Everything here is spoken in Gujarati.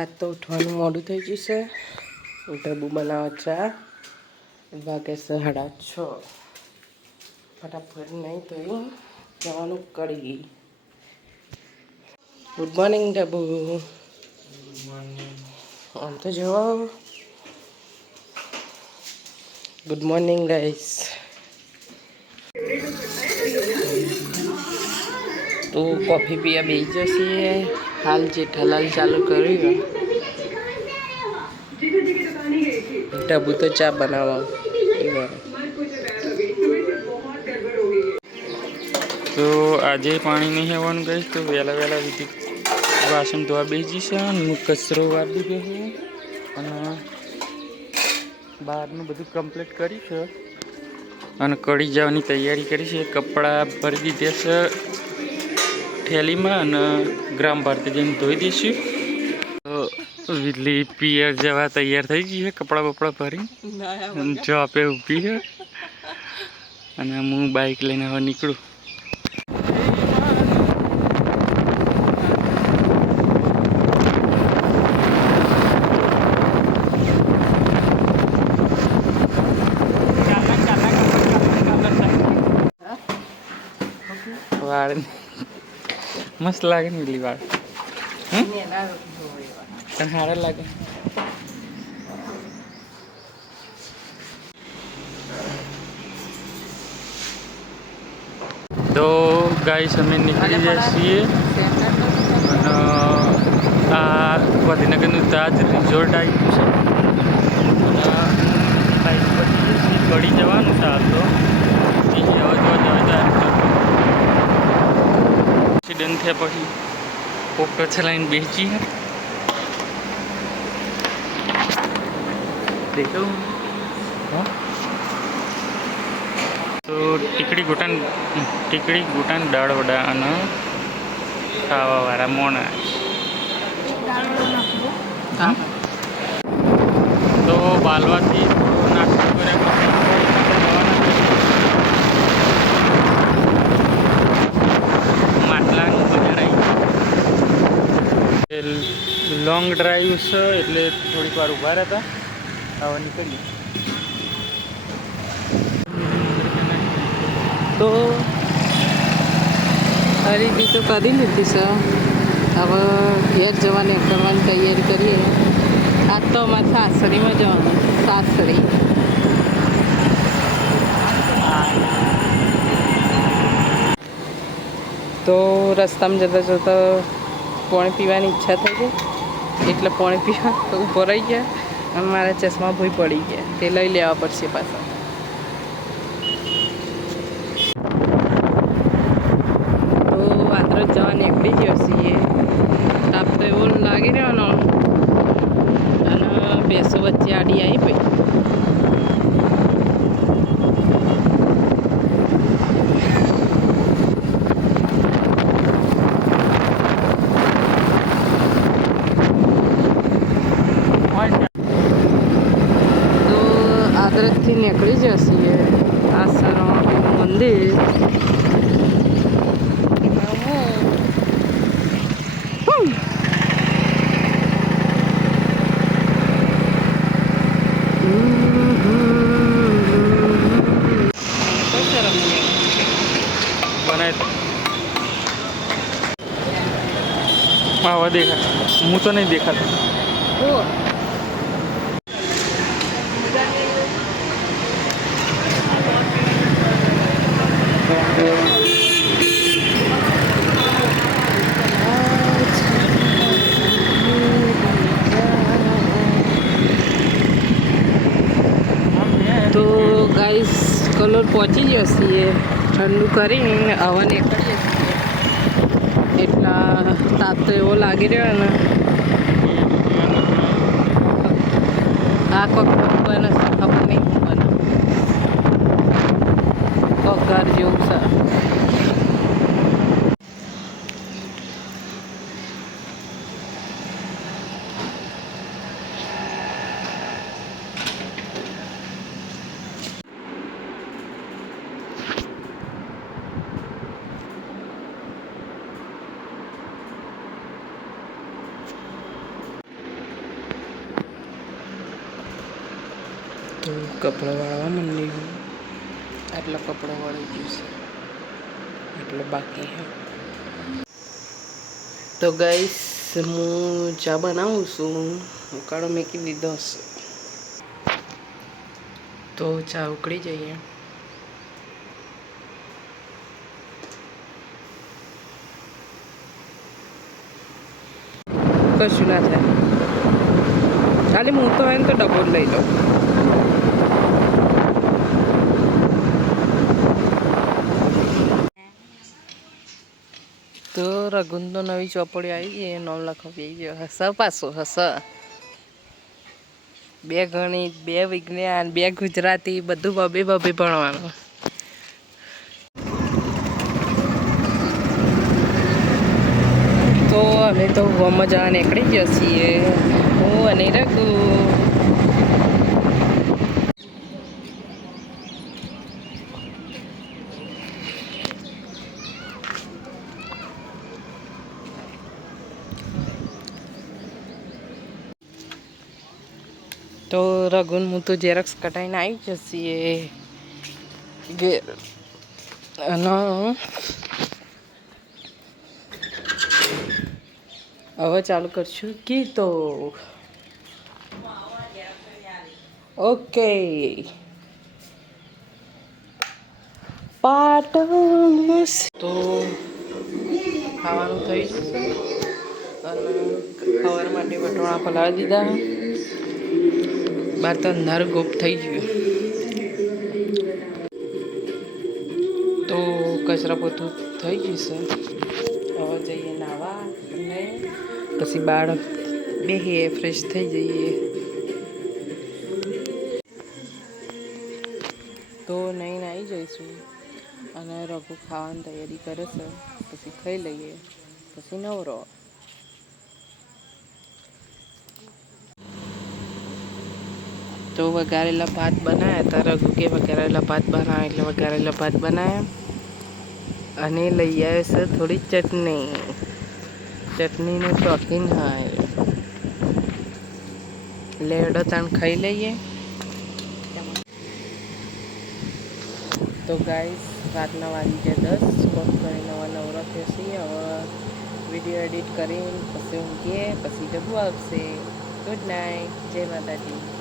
આજ તો ઉઠવાનું મોડું થઈ જશે. ઢબુ બનાવો ચા, વાગે 6:30. ફટાફટ નહીં તો જવાનું કરી. Good morning Dhabu. આમ તો જવો. Good morning guys. તો કોફી પીવા બેસી જશે. હાલ જેઠાલાલ ચાલુ કર્યું. ઢબુ તો ચા બનાવવા. તો આજે પાણી નહીં આવવાનું ગઈશ તો વહેલા વહેલા વિધિ વાસણ ધોવા બેસી છે. હું કચરો વાળી ગયો અને બહારનું બધું કમ્પ્લીટ કરી છે અને કળી જવાની તૈયારી કરી છે. કપડાં ભરી દીધા છે થેલીમાં અને ગ્રામ ભારતી જઈને ધોઈ દઈશું. તો વીજળી પિયર જવા તૈયાર થઈ ગઈ છે કપડાં બપડા ભરી. જો આપે ઊભી છે અને હું બાઇક લઈને હવે નીકળું. વાળ મસ્ત લાગે ને લીલી વાળ. તને સારા લાગે. તો ગાઈસ અમે નીકળી જાય છીએ અને આ ગાંધીનગરનું તાજ રિઝોર્ટ આવી ગયું છે. બાઇક પર પડી જવાનું છે હાલ તો. એક્સિડન્ટ થયા પછી પોપટો ચલાવીને બેસી દેખું. તો ટીકડી ઘૂંટણ દાળ વડા અને ખાવાવાળા મોણા. તો બાલવાથી નાસ્તો કર્યા માટલાનું બજાર આવી. લોંગ ડ્રાઈવ છે એટલે થોડીક વાર ઊભા રહેતા. હવે નીકળીએ. તો ખરીદી તો કરી લીધી છે. હવે ઘેર જવાની કરવાની તૈયારી કરીએ. આજ તો અમારે સાસરીમાં જવાનું. સાસરી તો રસ્તામાં જતાં જતાં પાણી પીવાની ઈચ્છા થઈ ગઈ એટલે પાણી પીવા તો ઊભો રહી ગયા અને મારા ચશ્મા ભૂઈ પડી ગયા. તે લઈ લેવા પડશે પાછા. જવા નીકળી ગયો છીએ. તાપ તો એવો લાગી રહ્યો અને બેસો વચ્ચે આડી આવી પઈ. તો આદરતથી નીકળી જશે આશ્રમ મંદિર. આવા દેખાય હું તો નહીં દેખાતો. તો ગાઈસ કલર પહોંચી ગયો છીએ. ઠંડુ કરીને હવા નીકળીએ છીએ. એટલા તાપ તો એવો લાગી રહ્યો ને. આ કોક બને ખબર નહીં બને કોક ઘર જેવું છે. કપડાં વાળવા માંડી હું. આટલા કપડાં વાળી ગયું છે એટલે બાકી છે. તો ગાઈસ હું ચા બનાવું છું. ઉકાળો મૂકી દીધો હશે તો ચા ઉકળી જઈએ. કશું ના થાય. ખાલી હું તો હોય ને તો ડબ્બો જ લઈ લઉં. તો રઘુન તો નવી ચોપડી આવી ગઈ. 9 લાખ આવી ગયો. હસ પાછો હસ. 2 ગણિત, 2 વિજ્ઞાન, 2 ગુજરાતી, બધું બબે ભણવાનું. તો અમે તો મજા નીકળી ગયા છીએ, હું અને રઘુ. તો રઘુન હું તો ઝેરોક્સ કટાઈને આવી જશે ઘેર. અને હવે ચાલુ કરશું ગીતો. ઓકે પાટણ તો ખાવાનું થઈ જશે. અને ખવાર માટે વટોણા પલાળી દીધા. બહાર તો અંધારું ગોપ થઈ ગયું. તો કચરા પોતું થઈ જશે. હવે જઈએ નાવા અને પછી બાળક બેહીએ ફ્રેશ થઈ જઈએ. તો નહીં આવી જઈશું. અને રઘુ ખાવાની તૈયારી કરે છે. પછી ખાઈ લઈએ પછી નવરો. તો વઘારેલા ભાત બનાવ્યા હતા. રઘુ કે વઘારેલા ભાત બનાવે એટલે વઘારેલા ભાત બનાવ્યા. અને લઈ આવે છે થોડી ચટણી. ચટણીનું શોખીન હોય. લેડો તાણ ખાઈ લઈએ. તો ગાઈસ રાતના વાગી ગયા 10. કોક કરીને નવરો થશે. હવે વિડીયો એડિટ કરીને પછી ઊંઘીએ. પછી ડબ્બુ આવશે. Good night. જય માતાજી.